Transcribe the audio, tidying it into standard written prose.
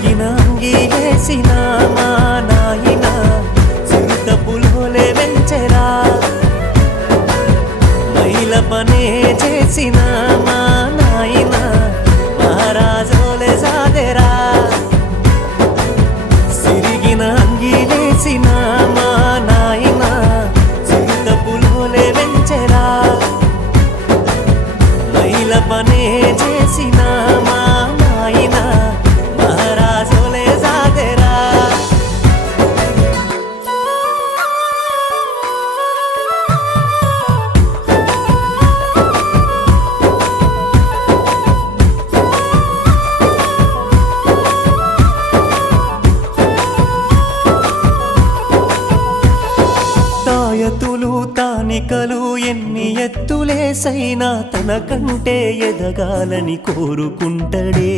సిరిగిన అంగీలేసిన మా నాయన చిరుత పులోలే వెంచెరా మైల పనే చేసిన మా నాయన మహారాజోలే సాదెరా సిరిగిన అంగీలేసిన మా నాయన చిరుత పులోలే వెంచెరా మైల పనే చేసిన మా నాయన మహారాజోలే సాదెరా తాయతులు తానికలు ఎన్ని ఎత్తులేసైనా తనకంటే ఎదగాలని కోరుకుంటడే